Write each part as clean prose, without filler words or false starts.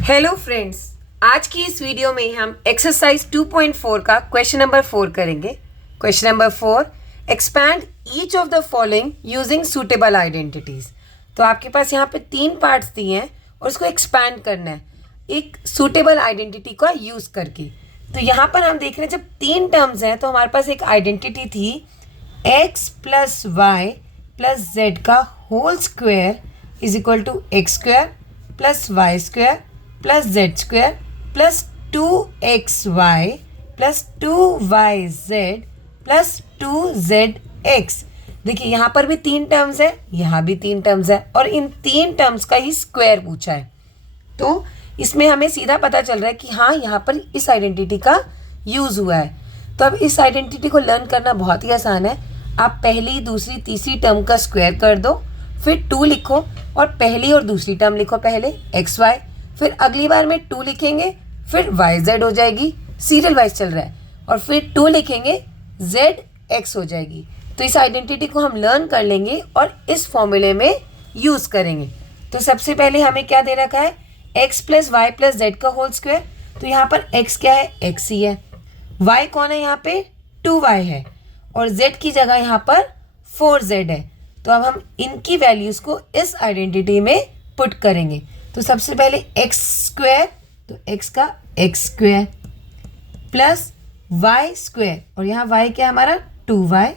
Hello friends, आज की इस वीडियो में हम एक्सरसाइज 2.4 का क्वेश्चन नंबर 4 करेंगे। Question number 4, expand each of the following using suitable identities. तो आपके पास यहाँ पे 3 पार्ट्स दिए हैं और उसको एक्सपैंड करना है एक सूटेबल आइडेंटिटी का यूज़ करके। तो यहाँ पर हम देख रहे हैं जब 3 टर्म्स हैं तो हमारे पास एक आइडेंटिटी थी x plus y plus z का whole square is equal to x square plus y square plus z square plus 2xy plus 2yz plus 2zx। देखिए यहाँ पर भी 3 टर्म्स है, यहाँ भी 3 टर्म्स है और इन 3 टर्म्स का ही स्क्वायर पूछा है। तो इसमें हमें सीधा पता चल रहा है कि हाँ यहाँ पर इस आइडेंटिटी का यूज़ हुआ है। तो अब इस आइडेंटिटी को लर्न करना बहुत ही आसान है। आप पहली, दूसरी, तीसरी टर्म का स्क्वायर कर दो, फिर 2 लिखो और पहली और दूसरी टर्म लिखो पहले xy, फिर अगली बार में 2 लिखेंगे, फिर yz हो जाएगी, सीरियल वाइज चल रहा है, और फिर 2 लिखेंगे zx हो जाएगी। तो इस आइडेंटिटी को हम लर्न कर लेंगे और इस फॉर्मूले में यूज़ करेंगे। तो सबसे पहले हमें क्या दे रखा है, x plus y plus z का होल स्क्वायर। तो यहाँ पर x क्या है, x ही है। y कौन है यहाँ पे, 2y है, और z की जगह यहाँ पर 4z है। तो अब हम इनकी वैल्यूज़ को इस आइडेंटिटी में पुट करेंगे। तो सबसे पहले x स्क्वायर, तो x का x square plus y square, और यहाँ y क्या है हमारा 2y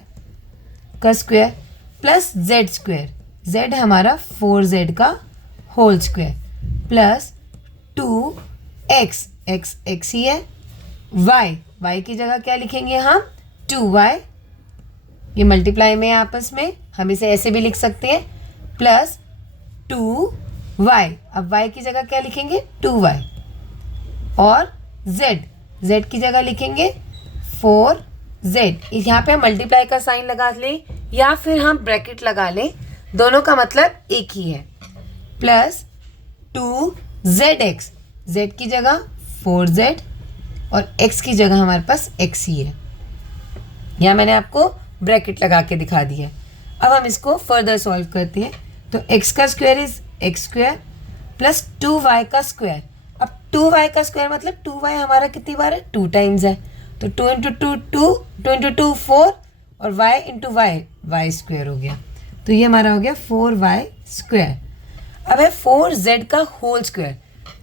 का square plus z square, z हमारा 4z का whole square plus 2x, x ही है, y की जगह क्या लिखेंगे हम 2y, ये मल्टीप्लाई में आपस में हम इसे ऐसे भी लिख सकते हैं, प्लस 2y, अब y की जगह क्या लिखेंगे 2y, और z की जगह लिखेंगे 4z। यहाँ पे हम मल्टीप्लाई का साइन लगा लें या फिर हम ब्रैकेट लगा लें, दोनों का मतलब एक ही है, प्लस 2zx, z की जगह 4z और x की जगह हमारे पास x ही है। यहाँ मैंने आपको ब्रैकेट लगा के दिखा दिया है। अब हम इसको फर्दर सॉल्व करते हैं। तो x का square is x square plus 2y का स्क्वायर। अब 2y का स्क्वायर मतलब 2y हमारा कितनी बार है, 2 टाइम्स है, तो 2 इंटू 2 2, 2 इंटू 2 4, और y इंटू y स्क्वायर हो गया। तो ये हमारा हो गया 4y स्क्वायर। अब है 4z का होल स्क्वायर।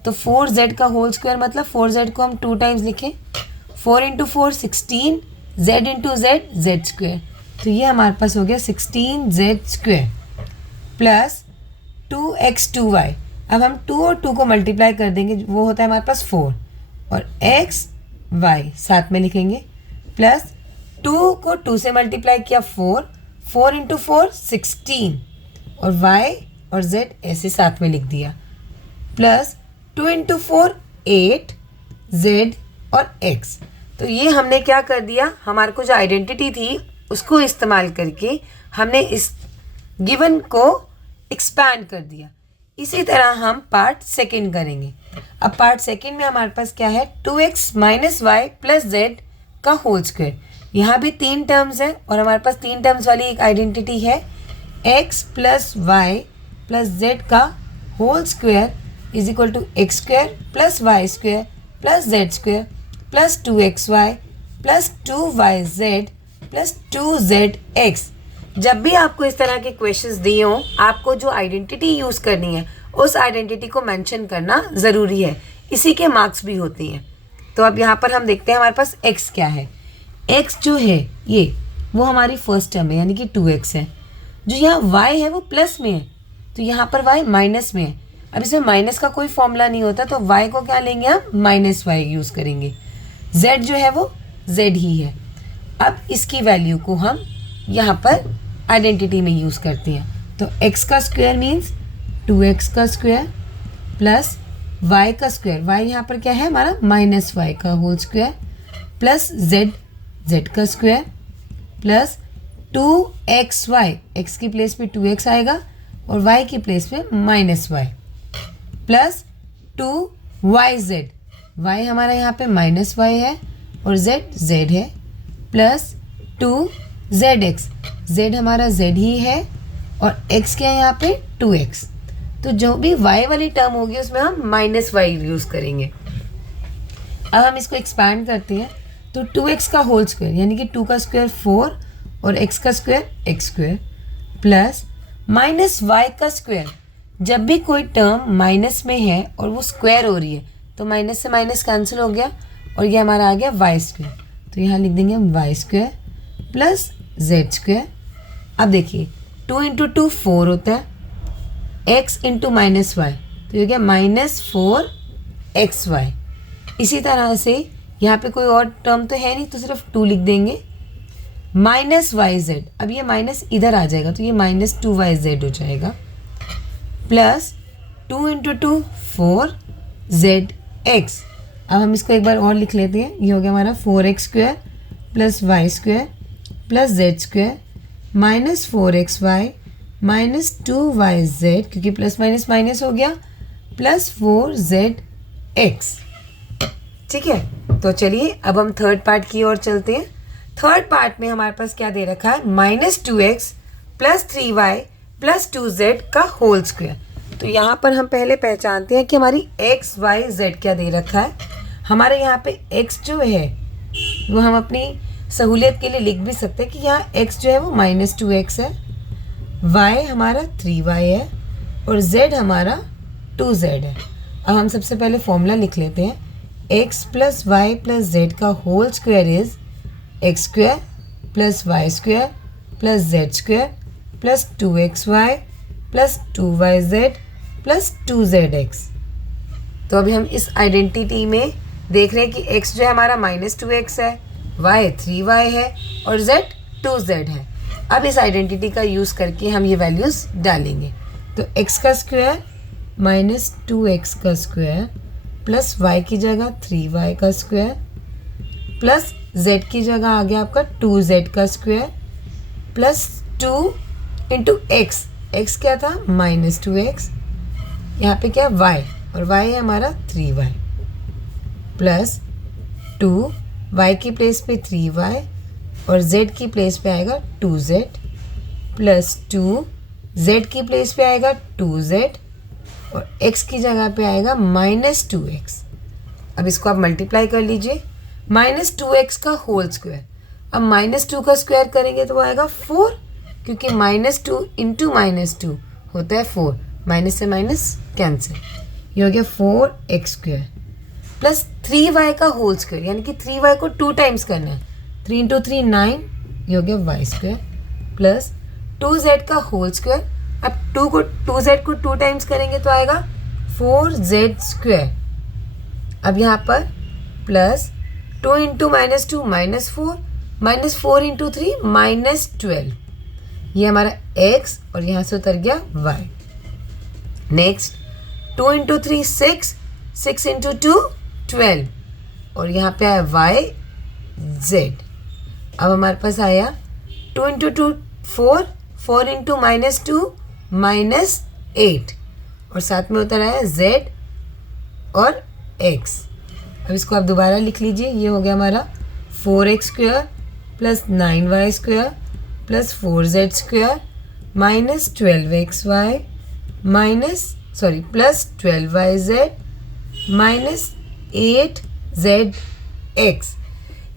तो 4z का होल स्क्वायर मतलब 4z को हम 2 टाइम्स लिखें, 4 into 4 16, z into z square. तो ये हमारे पास हो गया 16z square plus 2x 2y। अब हम 2 और 2 को मल्टीप्लाई कर देंगे, वो होता है हमारे पास 4, और x y साथ में लिखेंगे, प्लस 2 को 2 से मल्टीप्लाई किया 4, 4 इंटू 4 16, और y और z ऐसे साथ में लिख दिया, प्लस 2 इंटू 4 8, z और x। तो ये हमने क्या कर दिया, हमारे को जो आइडेंटिटी थी उसको इस्तेमाल करके हमने इस गिवन को एक्सपैंड कर दिया। इसी तरह हम पार्ट सेकंड करेंगे। अब पार्ट सेकंड में हमारे पास क्या है, 2x minus y plus z का होल स्क्वायर। यहाँ भी 3 टर्म्स हैं और हमारे पास 3 टर्म्स वाली एक आइडेंटिटी है, x plus y plus z का whole square is equal to x square plus y square plus z square plus 2xy plus 2yz plus 2zx। जब भी आपको इस तरह के क्वेश्चंस दिए हों, आपको जो आइडेंटिटी यूज़ करनी है उस आइडेंटिटी को मेंशन करना ज़रूरी है, इसी के मार्क्स भी होते हैं। तो अब यहाँ पर हम देखते हैं हमारे पास x क्या है। x जो है ये वो हमारी फर्स्ट टर्म है, यानी कि 2x है। जो यहाँ y है वो प्लस में है, तो यहाँ पर y माइनस में है। अब इसमें माइनस का कोई फॉर्मूला नहीं होता, तो y को क्या लेंगे हम, माइनस y यूज़ करेंगे। z जो है वो z ही है। अब इसकी वैल्यू को हम यहाँ पर आइडेंटिटी में यूज़ करते हैं। तो x का स्क्वायर मीन्स 2x का स्क्वायर प्लस y का स्क्वायर, y यहाँ पर क्या है हमारा माइनस y का होल स्क्वायर प्लस z का स्क्वायर प्लस 2xy, x की प्लेस पे 2x आएगा और y की प्लेस पे minus y plus 2yz, y हमारा यहाँ पे माइनस y है और z है, प्लस 2zx, z हमारा z ही है और x क्या है यहाँ पे 2x। तो जो भी y वाली टर्म होगी उसमें हम माइनस वाई यूज़ करेंगे। अब हम इसको एक्सपैंड करते हैं, तो 2x का होल स्क्वायर यानी कि 2 का स्क्वायर 4 और x का square x square plus minus y का स्क्वायर। जब भी कोई टर्म माइनस में है और वो स्क्वायर हो रही है तो माइनस से माइनस कैंसिल हो गया और ये हमारा आ गया y स्क्वायर। तो यहाँ लिख देंगे हम y square plus z square. अब देखिए 2 इंटू 2 4 होता है, x इंटू माइनस वाई तो ये हो गया -4xy। इसी तरह से यहाँ पे कोई और टर्म तो है नहीं तो सिर्फ 2 लिख देंगे -yz। अब ये माइनस इधर आ जाएगा तो ये -2yz हो जाएगा प्लस 2 इंटू 2 4zx। अब हम इसको एक बार और लिख लेते हैं, ये हो गया हमारा 4x square plus y square plus z square -4xy -2yz क्योंकि प्लस माइनस माइनस हो गया प्लस 4zx। ठीक है, तो चलिए अब हम थर्ड पार्ट की ओर चलते हैं। थर्ड पार्ट में हमारे पास क्या दे रखा है, -2x plus 3y plus 2z का होल स्क्वायर। तो यहाँ पर हम पहले पहचानते हैं कि हमारी x y z क्या दे रखा है। हमारे यहाँ पे x जो है वो हम अपनी सहूलियत के लिए लिख भी सकते हैं कि यहाँ x जो है वो -2x है, y हमारा 3y है और z हमारा 2z है। अब हम सबसे पहले फॉर्मूला लिख लेते हैं, x plus y plus z का whole square is x square plus y square plus z square plus 2xy plus 2yz plus 2zx। तो अभी हम इस आइडेंटिटी में देख रहे हैं कि x जो है हमारा -2x है, y 3y है और z 2z है। अब इस आइडेंटिटी का यूज़ करके हम ये वैल्यूज़ डालेंगे। तो x का स्क्वायर -2x का स्क्वायर प्लस y की जगह 3y का स्क्वायर प्लस z की जगह आ गया आपका 2z का square plus 2 into x। x क्या था -2x, यहाँ पे क्या y और y है हमारा 3y प्लस 2 y की प्लेस पे 3y और z की प्लेस पे आएगा 2z प्लस 2 z की प्लेस पे आएगा 2z और x की जगह पे आएगा -2x। अब इसको आप मल्टीप्लाई कर लीजिए, -2x का होल स्क्वायर। अब -2 का स्क्वायर करेंगे तो वो आएगा 4 क्योंकि -2 इंटू -2 होता है 4, माइनस से माइनस कैंसिल। ये हो गया 4x स्क्वायर प्लस 3y का होल स्क्वायर यानी कि 3y को 2 टाइम्स करना है, 3 इंटू 3 9, ये हो गया y स्क्वायर प्लस 2z का होल स्क्वायर। अब 2z को 2 टाइम्स करेंगे तो आएगा 4z स्क्वायर। अब यहाँ पर प्लस 2 इंटू -2 -4 इंटू 3 -12। ये हमारा x और यहाँ से उतर गया y। नेक्स्ट 2 इंटू 3 6 इंटू 2 12 और यहाँ पे आया y z। अब हमारे पास आया 2 इंटू 2 4 इंटू -2 -8 और साथ में उतर आया z और x। अब इसको आप दोबारा लिख लीजिए, ये हो गया हमारा 4x square plus 9y square plus 4z square -12xy plus 12yz -8zx।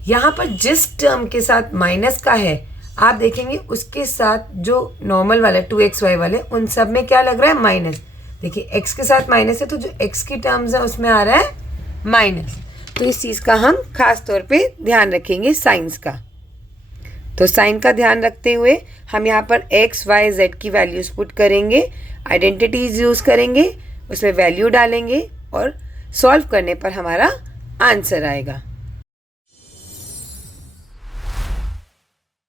यहाँ पर जिस टर्म के साथ माइनस का है आप देखेंगे उसके साथ जो नॉर्मल वाला 2xy वाले उन सब में क्या लग रहा है, माइनस। देखिए x के साथ माइनस है तो जो x की टर्म्स है उसमें आ रहा है माइनस। तो इस चीज़ का हम खास तौर पे ध्यान रखेंगे साइंस का। तो साइन का ध्यान रखते हुए हम यहाँ पर x y z की वैल्यूज़ पुट करेंगे, आइडेंटिटीज़ यूज़ करेंगे, उसमें वैल्यू डालेंगे और सॉल्व करने पर हमारा आंसर आएगा।